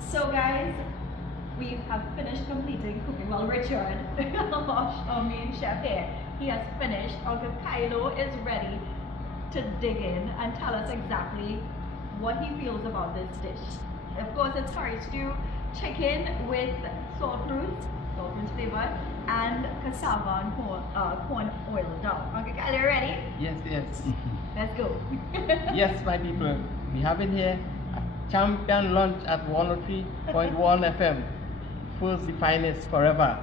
So guys, we have finished completing cooking. Well, Richard, our main chef here, he has finished. Uncle Kylo is ready to dig in and tell us exactly what he feels about this dish. Of course, it's curry stew, chicken with salt prunes flavor, and cassava and corn oil down. Uncle Kylo, ready? Yes, yes. Let's go. Yes, my people. We have it here. Champion lunch at 103.1 FM. First the finest forever.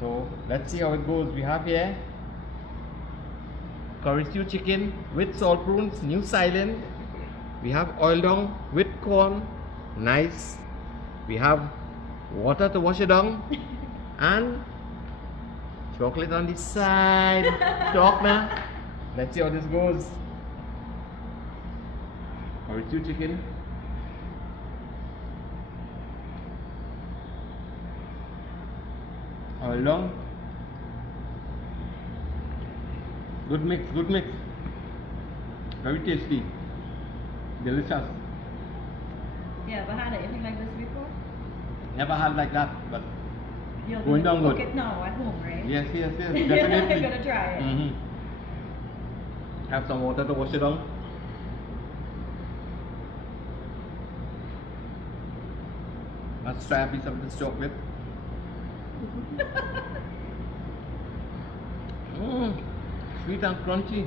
So let's see how it goes. We have here curry stew chicken with salt prunes, New Zealand. We have oil down with corn, nice. We have water to wash it down, and chocolate on the side. Chocolate. Let's see how this goes. Curry stew chicken. Oil down. Good mix, good mix. Very tasty. Delicious. You ever had anything like this before? Never had like that, but You're going down cook good. it now at home, right? Yes, yes, yes, You're definitely. gonna try it. Have some water to wash it down. Let's try a piece of this chocolate. Sweet and crunchy.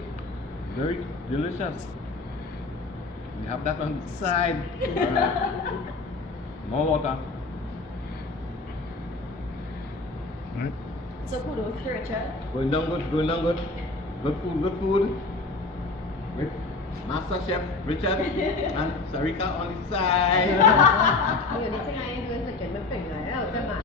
Very delicious. We have that on the side. More water. Right. So kudos to Richard. Going down good, going down good. Good food, good food. With Master Chef Richard and Sarika on the side.